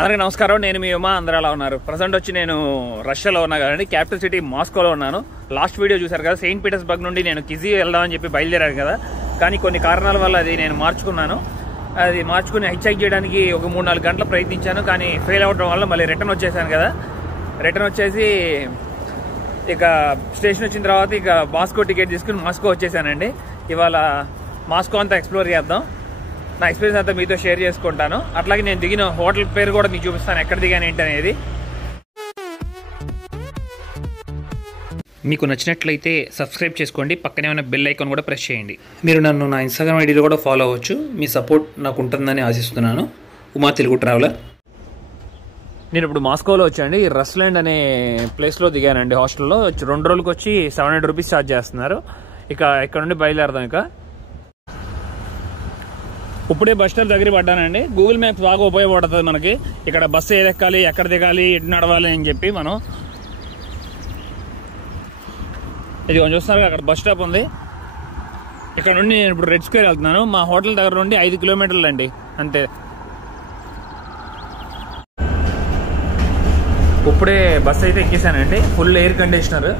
అందరికీ నమస్కారం. నేను మీ ఉమా. అందరూ ఎలా ఉన్నారు? ప్రజెంట్ వచ్చి నేను రష్యాలో ఉన్నా కదండి, క్యాపిటల్ సిటీ మాస్కోలో ఉన్నాను. లాస్ట్ వీడియో చూశారు కదా, సెయింట్ పీటర్స్బర్గ్ నుండి నేను కిజీ వెళ్దామని చెప్పి బయలుదేరాను కదా, కానీ కొన్ని కారణాల వల్ల అది నేను మార్చుకున్నాను. అది మార్చుకుని హైక్ చేయడానికి ఒక 3-4 గంటలు ప్రయత్నించాను, కానీ ఫెయిల్ అవ్వడం వల్ల మళ్ళీ రిటర్న్ వచ్చేసాను కదా. రిటర్న్ వచ్చేసి ఇక స్టేషన్ వచ్చిన తర్వాత ఇక మాస్కో టికెట్ తీసుకుని మాస్కో వచ్చేసానండి. ఇవాళ మాస్కో అంతా ఎక్స్ప్లోర్ చేద్దాం. నా ఎక్స్పీరియన్స్ అంతా మీతో షేర్ చేసుకుంటాను. అట్లాగే నేను దిగిన హోటల్ పేరు కూడా మీకు చూపిస్తాను, ఎక్కడ దిగాను ఏంటి అనేది. మీకు నచ్చినట్లయితే సబ్స్క్రైబ్ చేసుకోండి, పక్కనే ఉన్న బెల్ ఐకాన్ కూడా ప్రెస్ చేయండి. మీరు నన్ను నా ఇన్స్టాగ్రామ్ ఐడీలో కూడా ఫాలో అవ్వచ్చు. మీ సపోర్ట్ నాకు ఉంటుందని ఆశిస్తున్నాను. ఉమా తెలుగు ట్రావెలర్. నేను ఇప్పుడు మాస్కోలో వచ్చానండి. రస్లాండ్ అనే ప్లేస్లో దిగానండి. హాస్టల్లో 2 రోజులకు వచ్చి 700 రూపీస్ ఛార్జ్ చేస్తున్నారు. ఇక ఇక్కడ నుండి బయలుదేరదాం. ఇక ఇప్పుడే బస్ స్టాప్ దగ్గర పడ్డానండి. గూగుల్ మ్యాప్స్ బాగా ఉపయోగపడుతుంది మనకి. ఇక్కడ బస్సు ఏది ఎక్కాలి, ఎక్కడ దిగాలి, ఎటు నడవాలి అని చెప్పి మనం ఇది కొంచెం చూస్తున్నారు. అక్కడ బస్ స్టాప్ ఉంది. ఇక్కడ నుండి నేను ఇప్పుడు రెడ్ స్క్వేర్ వెళ్తున్నాను. మా హోటల్ దగ్గర నుండి 5 కిలోమీటర్లు అండి, అంతే. ఇప్పుడే బస్సు అయితే ఎక్కేసానండి. ఫుల్ ఎయిర్ కండిషనర్,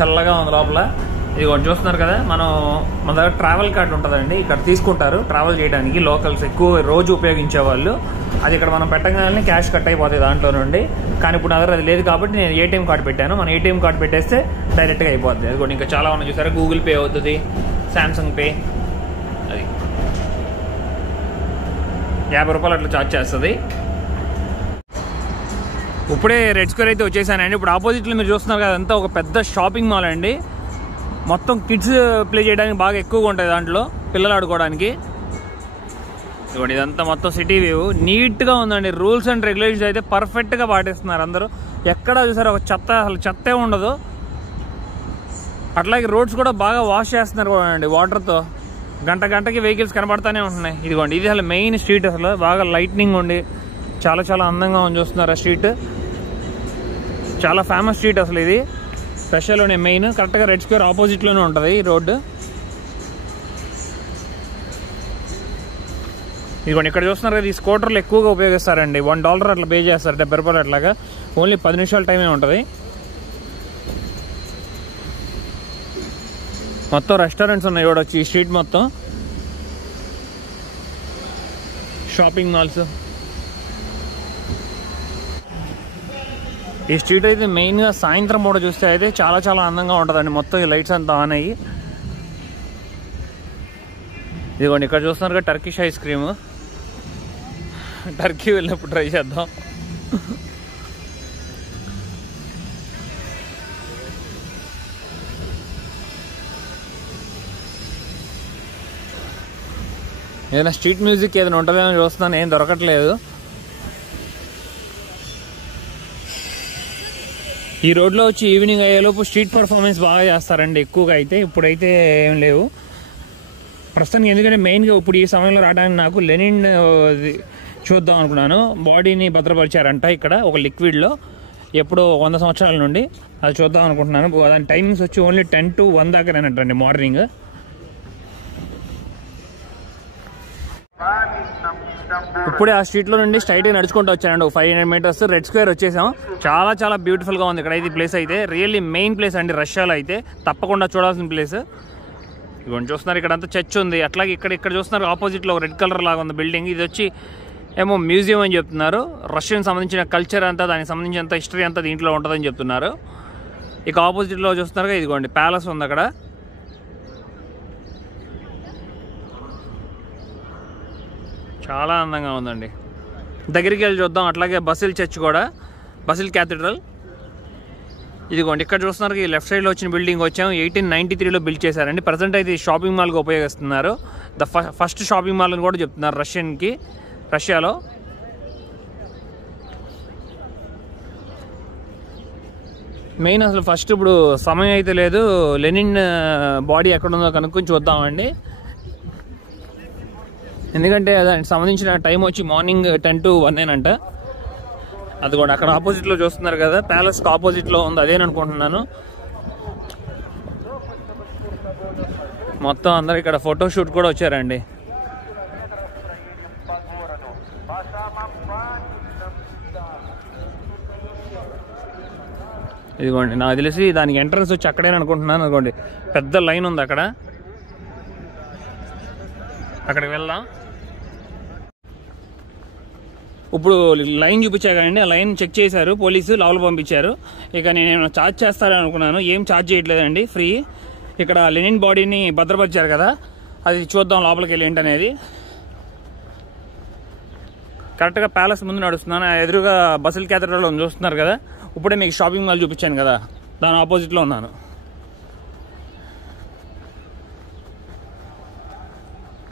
చల్లగా ఉంది లోపల. ఇది కొంచెం చూస్తున్నారు కదా, మన దగ్గర ట్రావెల్ కార్డు ఉంటుందండి. ఇక్కడ తీసుకుంటారు ట్రావెల్ చేయడానికి లోకల్స్, ఎక్కువ రోజు ఉపయోగించే వాళ్ళు. అది ఇక్కడ మనం పెట్టగానే క్యాష్ కట్ అయిపోతుంది దాంట్లో నుండి. కానీ ఇప్పుడు నా దగ్గర అది లేదు కాబట్టి నేను ఏటీఎం కార్డు పెట్టాను. మన ఏటీఎం కార్డు పెట్టేస్తే డైరెక్ట్గా అయిపోద్ది. అది కూడా ఇంకా చాలా ఉన్నాయి చూసారా. గూగుల్ పే అవుతుంది, శాంసంగ్ పే, అది 50 రూపాయలు అట్లా ఛార్జ్ చేస్తుంది. ఇప్పుడే రెడ్ స్క్వేర్ అయితే వచ్చేసానండి. ఇప్పుడు ఆపోజిట్లో మీరు చూస్తున్నారు కదా, అంతా ఒక పెద్ద షాపింగ్ మాల్ అండి. మొత్తం కిడ్స్ ప్లే చేయడానికి బాగా ఎక్కువగా ఉంటాయి దాంట్లో, పిల్లలు ఆడుకోవడానికి. ఇదిగోండి, ఇదంతా మొత్తం సిటీ వ్యూ. నీట్గా ఉందండి. రూల్స్ అండ్ రెగ్యులేషన్స్ అయితే పర్ఫెక్ట్గా పాటిస్తున్నారు అందరూ. ఎక్కడ చూసారు ఒక అసలు చెత్తే ఉండదు. అట్లాగే రోడ్స్ కూడా బాగా వాష్ చేస్తున్నారు కూడా అండి వాటర్తో. గంటకి వెహికల్స్ కనబడతానే ఉంటున్నాయి. ఇదిగోండి, ఇది అసలు మెయిన్ స్ట్రీట్. అసలు బాగా లైట్నింగ్ ఉండి చాలా అందంగా ఉంది. చూస్తున్నారు ఆ స్ట్రీట్, చాలా ఫేమస్ స్ట్రీట్ అసలు. ఇది రష్యాలోనే మెయిన్. కరెక్ట్గా రెడ్ స్క్వేర్ ఆపోజిట్లోనే ఉంటుంది ఈ రోడ్డు. ఇదిగోండి, ఇక్కడ చూస్తున్నారు కదా, ఈ స్కూటర్లు ఎక్కువగా ఉపయోగిస్తారండి. $1 అట్లా పే చేస్తారు, 70 రూపాయలు అట్లాగా. ఓన్లీ 10 నిమిషాల టైమే ఉంటుంది. మొత్తం రెస్టారెంట్స్ ఉన్నాయి చూడొచ్చు ఈ స్ట్రీట్ మొత్తం. Shopping malls. ఈ స్ట్రీట్ అయితే మెయిన్గా సాయంత్రం పూట చూస్తే అయితే చాలా అందంగా ఉంటుందండి. మొత్తం ఈ లైట్స్ అంతా ఆన్ అయ్యి. ఇదిగోండి, ఇక్కడ చూస్తున్నారు కదా టర్కిష్ ఐస్ క్రీమ్. టర్కీ వెళ్ళినప్పుడు ట్రై చేద్దాం. ఏదైనా స్ట్రీట్ మ్యూజిక్ ఏదైనా ఉంటుందేమో చూస్తున్నాను, ఏం దొరకట్లేదు. ఈ రోడ్లో వచ్చి ఈవినింగ్ అయ్యేలోపు స్ట్రీట్ పర్ఫార్మెన్స్ బాగా చేస్తారండి ఎక్కువగా అయితే. ఇప్పుడైతే ఏం లేవు ప్రస్తుతానికి, ఎందుకంటే మెయిన్గా ఇప్పుడు ఈ సమయంలో రావడానికి నాకు లెనిన్ చూద్దాం అనుకున్నాను. బాడీని భద్రపరిచారంట ఇక్కడ ఒక లిక్విడ్లో, ఎప్పుడో 100 సంవత్సరాల నుండి. అది చూద్దాం అనుకుంటున్నాను. దాని టైమింగ్స్ వచ్చి ఓన్లీ 10 to 1 దాకానేనంటండి మార్నింగ్. ఇప్పుడే ఆ స్ట్రీట్లో నుండి స్ట్రైట్గా నడుచుకుంటూ వచ్చానండి. 500 మీటర్స్ రెడ్ స్క్వేర్ వచ్చేసాం. చాలా బ్యూటిఫుల్గా ఉంది ఇక్కడ అయితే. ఈ ప్లేస్ అయితే రియల్లీ మెయిన్ ప్లేస్ అండి రష్యాలో అయితే, తప్పకుండా చూడాల్సిన ప్లేస్. ఇవన్నీ చూస్తున్నారు, ఇక్కడ అంతా చర్చ్ ఉంది. అట్లాగే ఇక్కడ చూస్తున్నారు ఆపోజిట్లో రెడ్ కలర్ లాగా ఉంది బిల్డింగ్. ఇది వచ్చి ఏమో మ్యూజియం అని చెప్తున్నారు. రష్యన్ సంబంధించిన కల్చర్ అంతా, దానికి సంబంధించిన హిస్టరీ అంతా దీంట్లో ఉంటుందని చెప్తున్నారు. ఇక ఆపోజిట్లో చూస్తున్నారు ఇదిగోండి ప్యాలెస్ ఉంది అక్కడ. చాలా అందంగా ఉందండి. దగ్గరికి వెళ్ళి చూద్దాం. అట్లాగే బసిల్ చర్చ్ కూడా, బసిల్ క్యాథడ్రల్. ఇదిగోండి, ఇక్కడ చూస్తున్నారు ఈ లెఫ్ట్ సైడ్లో వచ్చిన బిల్డింగ్ వచ్చాము. 1893లో బిల్డ్ చేశారండి. ప్రజెంట్ అయితే ఈ షాపింగ్ మాల్గా ఉపయోగిస్తున్నారు. ఫస్ట్ షాపింగ్ మాల్ అని కూడా చెప్తున్నారు రష్యాలో. మెయిన్ అసలు ఫస్ట్ ఇప్పుడు సమయం అయితే లేదు, లెనిన్ బాడీ ఎక్కడుందో కనుక్కొని చూద్దామండి. ఎందుకంటే దానికి సంబంధించిన టైం వచ్చి మార్నింగ్ 10 to 1 అంట. అది కూడా అక్కడ ఆపోజిట్లో చూస్తున్నారు కదా, ప్యాలెస్కి ఆపోజిట్లో ఉంది, అదేననుకుంటున్నాను. మొత్తం అందరు ఇక్కడ ఫోటోషూట్ కూడా వచ్చారండి. ఇదిగోండి, నాకు తెలిసి దానికి ఎంట్రన్స్ వచ్చి అక్కడే అనుకుంటున్నాను. అనుకోండి, పెద్ద లైన్ ఉంది అక్కడ, అక్కడికి వెళ్దాం. ఇప్పుడు లైన్ చూపించా కానీ ఆ లైన్ చెక్ చేశారు పోలీసు, లోపల పంపించారు. ఇక నేను ఛార్జ్ చేస్తారని అనుకున్నాను, ఏం ఛార్జ్ చేయట్లేదండి, ఫ్రీ. ఇక్కడ లెనిన్ బాడీని భద్రపరిచారు కదా, అది చూద్దాం లోపలికి వెళ్ళి ఏంటనేది. కరెక్ట్గా ప్యాలెస్ ముందు నడుస్తున్నాను, ఎదురుగా బసిల్ క్యాథడ్రల్ చూస్తున్నారు కదా. ఇప్పుడే మీకు షాపింగ్ మాల్ చూపించాను కదా, దాని ఆపోజిట్లో ఉన్నాను.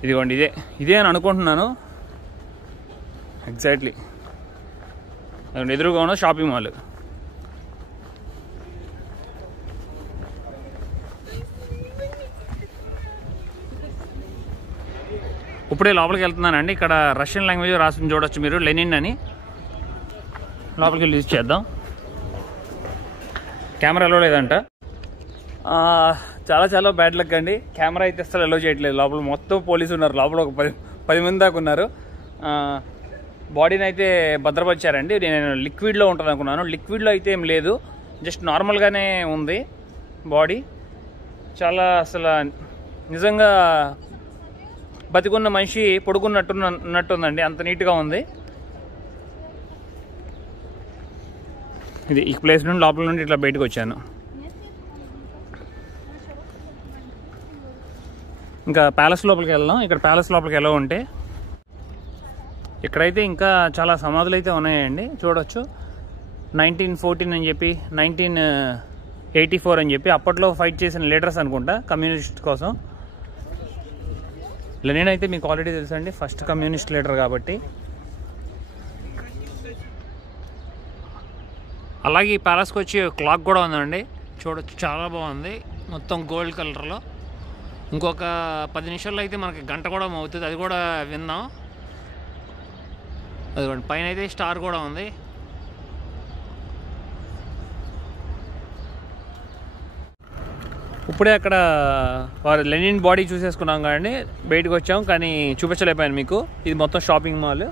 ఇదిగోండి, ఇదే అని అనుకుంటున్నాను ఎగ్జాక్ట్లీ. ఎదురుగా ఉన్న షాపింగ్ మాల్. ఇప్పుడే లోపలికి వెళ్తున్నానండి. ఇక్కడ రష్యన్ లాంగ్వేజ్ రాసి చూడొచ్చు మీరు, లెనిన్ అని. లోపలికి వెళ్ళి యూజ్ చేద్దాం. కెమెరా అలో లేదంట. చాలా బ్యాడ్ లక్ అండి, కెమెరా అయితే అసలు అలో చేయట్లేదు. లోపల మొత్తం పోలీసు ఉన్నారు, లోపల ఒక 10 మంది దాకా ఉన్నారు. బాడీని అయితే భద్రపరిచారండి. నేను లిక్విడ్లో ఉంటుంది అనుకున్నాను, లిక్విడ్లో అయితే ఏం లేదు, జస్ట్ నార్మల్గానే ఉంది బాడీ. చాలా అసలు నిజంగా బతికున్న మనిషి పడుకున్నట్టుందండి, అంత నీట్గా ఉంది. ఇది ఈ ప్లేస్ నుండి లోపల నుండి ఇట్లా బయటకు వచ్చాను. ఇంకా ప్యాలెస్ లోపలికి వెళ్దాం. ఇక్కడ ప్యాలెస్ లోపలికి ఎలా ఉంటే ఇక్కడైతే ఇంకా చాలా సమాధులు అయితే ఉన్నాయండి, చూడొచ్చు. 1914 అని చెప్పి, 1984 అని చెప్పి అప్పట్లో ఫైట్ చేసిన లీడర్స్ అనుకుంటా కమ్యూనిస్ట్ కోసం. లెనిన్ అయితే మీకు ఆల్రెడీ తెలుసండి, ఫస్ట్ కమ్యూనిస్ట్ లీడర్ కాబట్టి. అలాగే ఈ ప్యాలెస్కి వచ్చి క్లాక్ కూడా ఉందండి, చూడొచ్చు, చాలా బాగుంది, మొత్తం గోల్డ్ కలర్లో. ఇంకొక 10 నిమిషాల్లో అయితే మనకి గంట కూడా అవుతుంది, అది కూడా విందాం. అదిగోండి, పైన అయితే స్టార్ కూడా ఉంది. ఇప్పుడే అక్కడ వారు లెనిన్ బాడీ చూసేసుకున్నాం కానీ బయటకు వచ్చాం, కానీ చూపించలేకపోయాను మీకు. ఇది మొత్తం షాపింగ్ మాల్,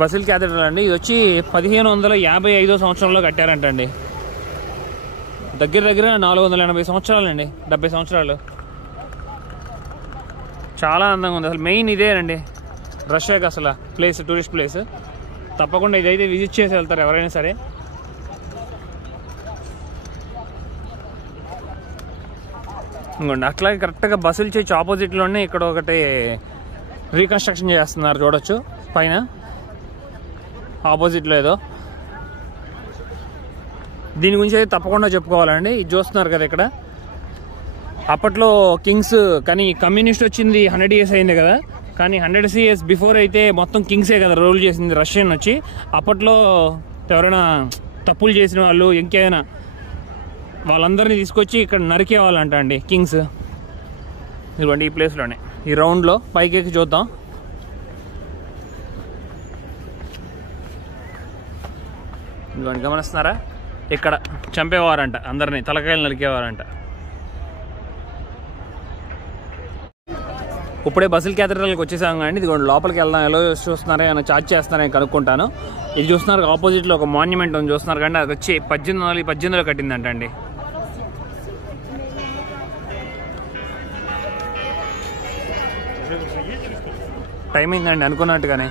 బసిల్ క్యాథడ్రల్ అండి. ఇది వచ్చి 1555 సంవత్సరంలో కట్టారంటండి. దగ్గర 480 సంవత్సరాలండి, 70 సంవత్సరాలు. చాలా అందంగా ఉంది. అసలు మెయిన్ ఇదేనండి రష్యాకి అసలు ప్లేస్, టూరిస్ట్ ప్లేస్. తప్పకుండా ఇదైతే విజిట్ చేసి వెళ్తారు ఎవరైనా సరే. ఇంకోండి, అట్లాగే కరెక్ట్గా బసిల్ చర్చ్ ఆపోజిట్లోనే ఇక్కడ ఒకటి రీకన్స్ట్రక్షన్ చేస్తున్నారు, చూడొచ్చు పైన ఆపోజిట్లో ఏదో. దీని గురించి అయితే తప్పకుండా చెప్పుకోవాలండి. ఇది చూస్తున్నారు కదా ఇక్కడ, అప్పట్లో కింగ్స్, కానీ కమ్యూనిస్ట్ వచ్చింది 100 years అయింది కదా, కానీ 100 years బిఫోర్ అయితే మొత్తం కింగ్సే కదా రూల్ చేసింది, రష్యన్ వచ్చి. అప్పట్లో ఎవరైనా తప్పులు చేసిన వాళ్ళు, ఇంకేదైనా వాళ్ళందరినీ తీసుకొచ్చి ఇక్కడ నరికేవాళ్ళంట అండి కింగ్స్. ఇదిగోండి ఈ ప్లేస్లోనే, ఈ రౌండ్లో పైకి ఎక్కి చూద్దాం. ఇదిగోండి గమనిస్తున్నారా, ఇక్కడ చంపేవారంట అందరినీ, తలకాయలు నరికేవారంట. ఇప్పుడే బసిల్ క్యాథడ్రల్కి వచ్చేసాం కానీ ఇదిగోండి లోపలికి వెళ్దాం. ఎలా చూస్తున్నారా, ఏమైనా ఛార్జ్ చేస్తున్నారని కనుక్కుంటాను. ఇది చూస్తున్నారు ఆపోజిట్లో ఒక మాన్యుమెంట్ ఉంది, చూస్తున్నారు కానీ అది వచ్చి 1818లో కట్టిందంట అండి. టైం అయిందండి అనుకున్నట్టుగానే.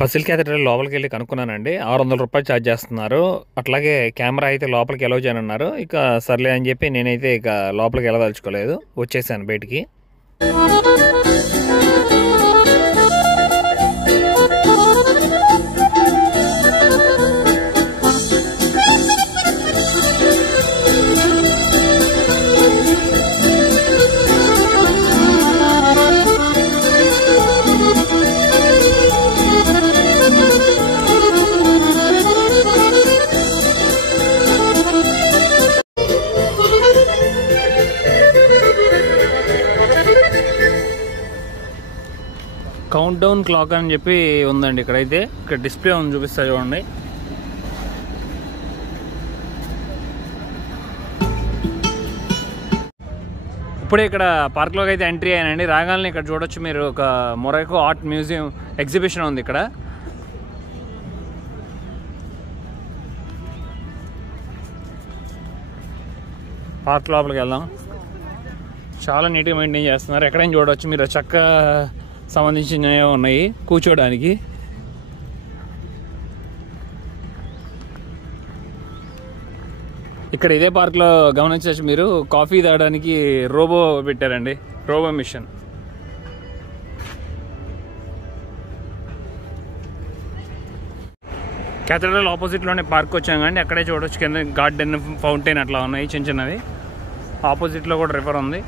బసిల్ క్యాథడ్రల్ లోపలికి వెళ్ళి కనుక్కున్నానండి, 600 రూపాయలు ఛార్జ్ చేస్తున్నారు. అట్లాగే కెమెరా అయితే లోపలికి ఎలవ్ చేయనన్నారు. ఇక సర్లే అని చెప్పి నేనైతే ఇక లోపలికి వెళ్ళదలుచుకోలేదు, వచ్చేసాను బయటికి. కౌంట్ డౌన్ క్లాక్ అని చెప్పి ఉందండి ఇక్కడైతే. ఇక్కడ డిస్ప్లే ఉంది, చూపిస్తా చూడండి. ఇప్పుడే ఇక్కడ పార్క్లోకి అయితే ఎంట్రీ అయ్యానండి. రాగాలని ఇక్కడ చూడొచ్చు మీరు, ఒక మొరాకో ఆర్ట్ మ్యూజియం ఎగ్జిబిషన్ ఉంది ఇక్కడ. పార్క్ లోపలికి వెళ్దాం. చాలా నీట్గా మెయింటైన్ చేస్తున్నారు. ఎక్కడైనా చూడవచ్చు మీరు, చెక్క సంబంధించినవి ఉన్నాయి కూర్చోడానికి. ఇక్కడ ఇదే పార్క్లో గమనించవచ్చు మీరు, కాఫీ తాగడానికి రోబో పెట్టారండి, రోబో మిషన్. క్యాథడ్రల్ ఆపోజిట్లోనే పార్క్ వచ్చాం కానీ అక్కడే చూడవచ్చు కింద గార్డెన్, ఫౌంటైన్ అట్లా ఉన్నాయి చిన్న చిన్నవి. ఆపోజిట్లో కూడా రివర్ ఉంది.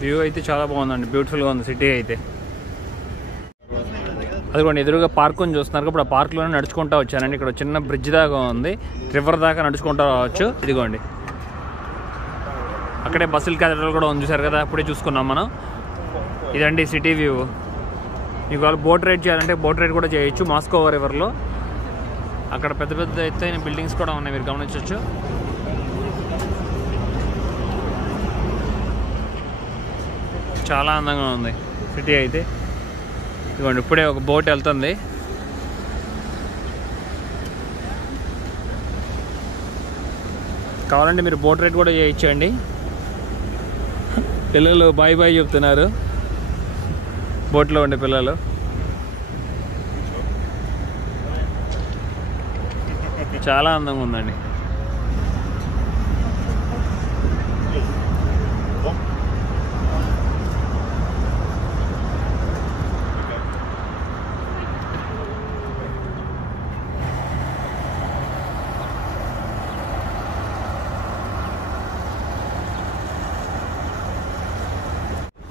వ్యూ అయితే చాలా బాగుందండి, బ్యూటిఫుల్గా ఉంది సిటీ అయితే. అదిగోండి ఎదురుగా పార్క్ అని చూస్తున్నారు. ఇప్పుడు ఆ పార్క్లోనే నడుచుకుంటూ వచ్చానండి. ఇక్కడ చిన్న బ్రిడ్జ్ దాకా ఉంది, రివర్ దాకా నడుచుకుంటూ రావచ్చు. ఇదిగోండి అక్కడే బసిల్ క్యాథడ్రల్ కూడా ఉంది, చూసారు కదా, అప్పుడే చూసుకున్నాం మనం. ఇదండి సిటీ వ్యూ. మీకు వాళ్ళు బోట్ రైడ్ చేయాలంటే బోట్ రైడ్ కూడా చేయొచ్చు మాస్కో రివర్లో. అక్కడ పెద్ద పెద్ద ఎత్తైన బిల్డింగ్స్ కూడా ఉన్నాయి, మీరు గమనించవచ్చు. చాలా అందంగా ఉంది సిటీ అయితే. ఇదిగోండి ఇప్పుడే ఒక బోట్ వెళ్తుంది. కావాలంటే మీరు బోట్ రైడ్ కూడా చేయొచ్చండి. పిల్లలు బాయ్ బాయ్ చెప్తున్నారు, బోట్లో ఉండే పిల్లలు. చాలా అందంగా ఉందండి.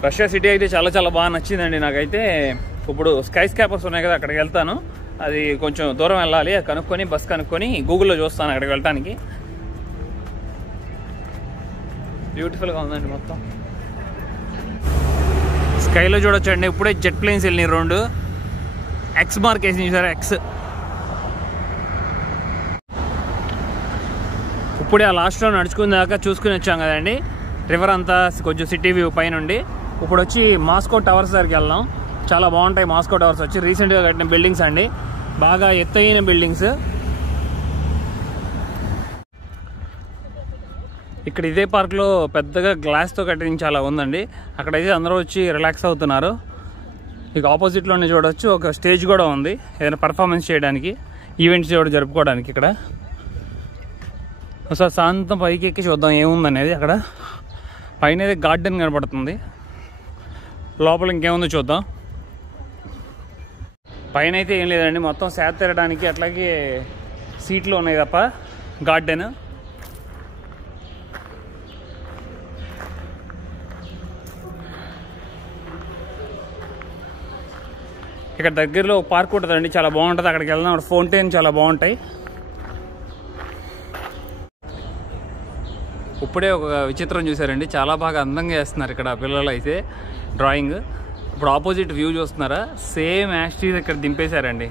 రష్యా సిటీ అయితే చాలా చాలా బాగా నచ్చిందండి నాకైతే. ఇప్పుడు స్కై స్కాపర్స్ ఉన్నాయి కదా, అక్కడికి వెళ్తాను. అది కొంచెం దూరం వెళ్ళాలి, కనుక్కొని బస్ కనుక్కొని గూగుల్లో చూస్తాను అక్కడికి వెళ్ళటానికి. బ్యూటిఫుల్గా ఉందండి మొత్తం. స్కైలో చూడొచ్చండి ఇప్పుడే జెట్ ప్లేన్స్ వెళ్ళినాయి 2. ఎక్స్ మార్క్ వేసి చూసారా, ఎక్స్. ఇప్పుడే ఆ లాస్ట్లో నడుచుకుని దాకా చూసుకుని వచ్చాం కదండి రివర్ అంతా, కొంచెం సిటీ వ్యూ పైనుండి. ఇప్పుడు వచ్చి మాస్కో టవర్స్ దగ్గరికి వెళ్దాం. చాలా బాగుంటాయి మాస్కో టవర్స్. వచ్చి రీసెంట్గా కట్టిన బిల్డింగ్స్ అండి, బాగా ఎత్తైన బిల్డింగ్స్. ఇక్కడ ఇదే పార్క్లో పెద్దగా గ్లాస్తో కట్టించాలా ఉందండి. అక్కడైతే అందరూ వచ్చి రిలాక్స్ అవుతున్నారు. ఇక ఆపోజిట్లోనే చూడవచ్చు ఒక స్టేజ్ కూడా ఉంది, ఏదైనా పర్ఫార్మెన్స్ చేయడానికి, ఈవెంట్స్ కూడా జరుపుకోవడానికి. ఇక్కడ ఒకసారి శాంతం పైకి ఎక్కి చూద్దాం ఏముందనేది. అక్కడ పైన అయితే గార్డెన్ కనపడుతుంది, లోపల ఇంకేముందో చూద్దాం. పైన అయితే ఏం లేదండి, మొత్తం సేద తిరగడానికి అట్లాగే సీట్లు ఉన్నాయి తప్ప గార్డెన్. ఇక్కడ దగ్గరలో పార్క్ ఉంటుందండి, చాలా బాగుంటుంది. అక్కడికి వెళ్దాం. అక్కడ ఫౌంటైన్ చాలా బాగుంటాయి. ఇప్పుడే ఒక విచిత్రం చూసారండి, చాలా బాగా అందంగా వేస్తున్నారు ఇక్కడ పిల్లలు అయితే డ్రాయింగ్. ఇప్పుడు ఆపోజిట్ వ్యూ చూస్తున్నారా, సేమ్ యాస్టీస్ ఇక్కడ దింపేశారండి.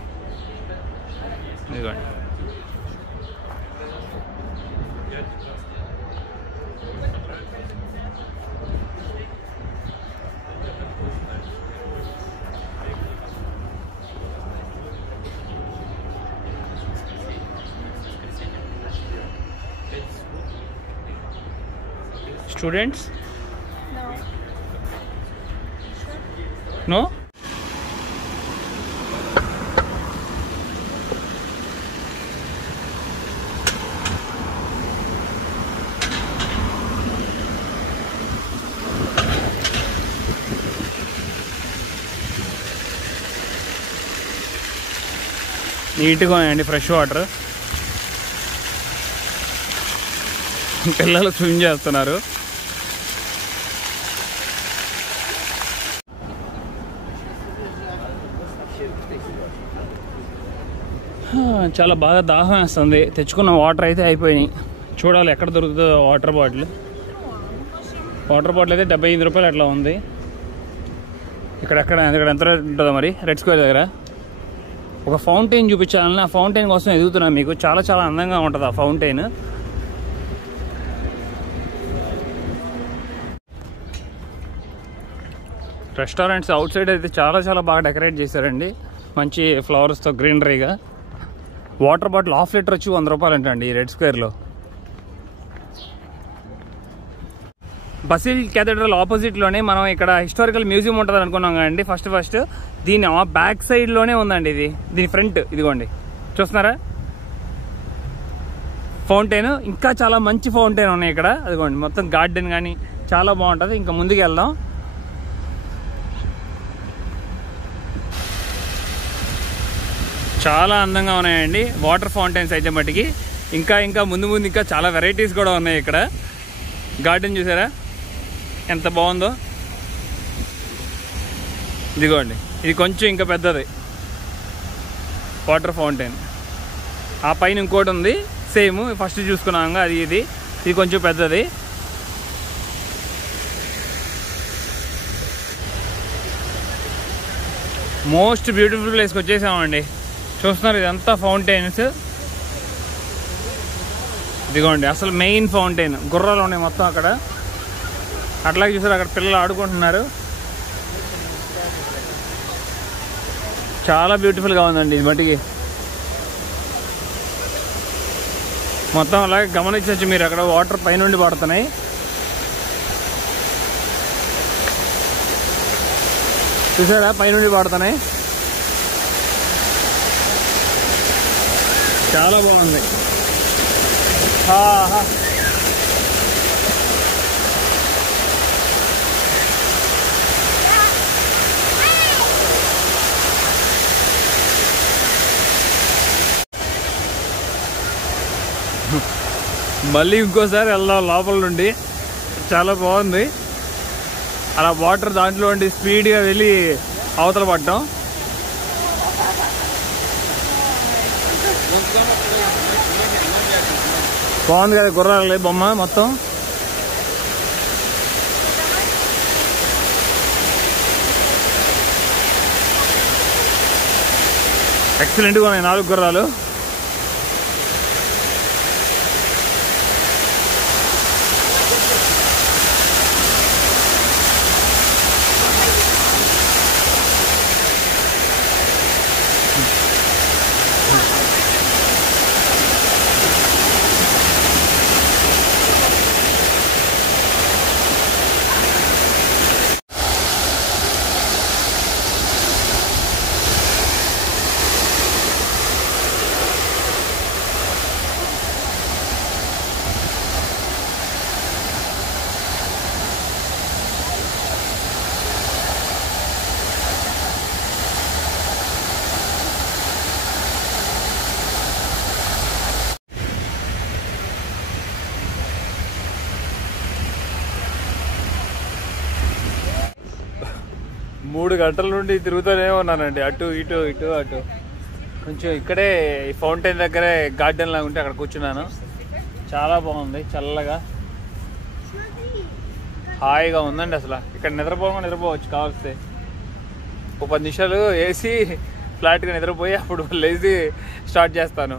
ఇదిగోండి students? No? నీట్గా ఉన్నాయండి, ఫ్రెష్ వాటర్. పిల్లలు స్విమ్ చేస్తున్నారు. చాలా బాగా దాహం వేస్తుంది. తెచ్చుకున్న వాటర్ అయితే అయిపోయినాయి. చూడాలి ఎక్కడ దొరుకుతుందో వాటర్ బాటిల్. వాటర్ బాటిల్ అయితే 75 రూపాయలు అట్లా ఉంది. ఇక్కడ ఎంత ఉంటుందో మరి రెడ్ స్క్వేర్ దగ్గర ఒక ఫౌంటైన్ చూపించాలని ఆ ఫౌంటైన్ కోసం ఎదుగుతున్నాను మీకు. చాలా చాలా అందంగా ఉంటుంది ఆ ఫౌంటైన్. రెస్టారెంట్స్ అవుట్ సైడ్ అయితే చాలా చాలా బాగా డెకరేట్ చేశారండి, మంచి ఫ్లవర్స్తో గ్రీనరీగా. వాటర్ బాటిల్ ½ లీటర్ వచ్చి 100 రూపాయలు అంటండి ఈ రెడ్ స్క్వేర్లో. బసిల్ క్యాథెడ్రల్ ఆపోజిట్లోనే మనం ఇక్కడ హిస్టారికల్ మ్యూజియం ఉంటుంది అనుకున్నాం కదండి. ఫస్ట్ దీని బ్యాక్ సైడ్లోనే ఉందండి ఇది. దీని ఫ్రంట్ ఇదిగోండి, చూస్తున్నారా ఫౌంటైన్. ఇంకా చాలా మంచి ఫౌంటైన్ ఉన్నాయి ఇక్కడ. అదిగోండి మొత్తం గార్డెన్ కానీ చాలా బాగుంటుంది. ఇంకా ముందుకు వెళ్దాం. చాలా అందంగా ఉన్నాయండి వాటర్ ఫౌంటైన్స్ అయితే మటుకి. ఇంకా ముందు ఇంకా చాలా వెరైటీస్ కూడా ఉన్నాయి ఇక్కడ. గార్డెన్ చూసారా ఎంత బాగుందో. ఇదిగోండి ఇది కొంచెం ఇంకా పెద్దది వాటర్ ఫౌంటైన్. ఆ పైన ఇంకోటి ఉంది సేమ్, ఫస్ట్ చూసుకున్నాం అది. ఇది కొంచెం పెద్దది. మోస్ట్ బ్యూటిఫుల్ ప్లేస్కి వచ్చేసామండి. చూస్తున్నారు ఇదంతా ఫౌంటైన్స్. ఇదిగోండి అసలు మెయిన్ ఫౌంటైన్. గుర్రాలు ఉన్నాయి మొత్తం అక్కడ. అట్లాగే చూసారు అక్కడ పిల్లలు ఆడుకుంటున్నారు. చాలా బ్యూటిఫుల్గా ఉందండి ఇది మట్టికి. మొత్తం అలాగే గమనించవచ్చు మీరు, అక్కడ వాటర్ పైనుండి పడుతున్నాయి. చూసారా పైనుండి పడుతున్నాయి. చాలా బాగుంది. మళ్ళీ ఇంకోసారి వెళ్దాం లోపల నుండి. చాలా బాగుంది. అలా వాటర్ దాంట్లో ఉండి స్పీడ్గా వెళ్ళి అవతల పడ్డాం. బాగుంది కదా గుర్రాలు బొమ్మ మొత్తం. ఎక్సలెంట్గా ఉన్నాయి 4 గుర్రాలు. మూడు గంటల నుండి తిరుగుతూనే ఉన్నానండి, అటు ఇటు అటు. కొంచెం ఇక్కడే ఈ ఫౌంటైన్ దగ్గరే గార్డెన్ లాగా ఉంటే అక్కడ కూర్చున్నాను. చాలా బాగుంది, చల్లగా హాయిగా ఉందండి. అసలు ఇక్కడ నిద్రపోవచ్చు కావాల్సి. ఒక 10 నిమిషాలు వేసి ఫ్లాట్గా నిద్రపోయి అప్పుడు లేచి స్టార్ట్ చేస్తాను.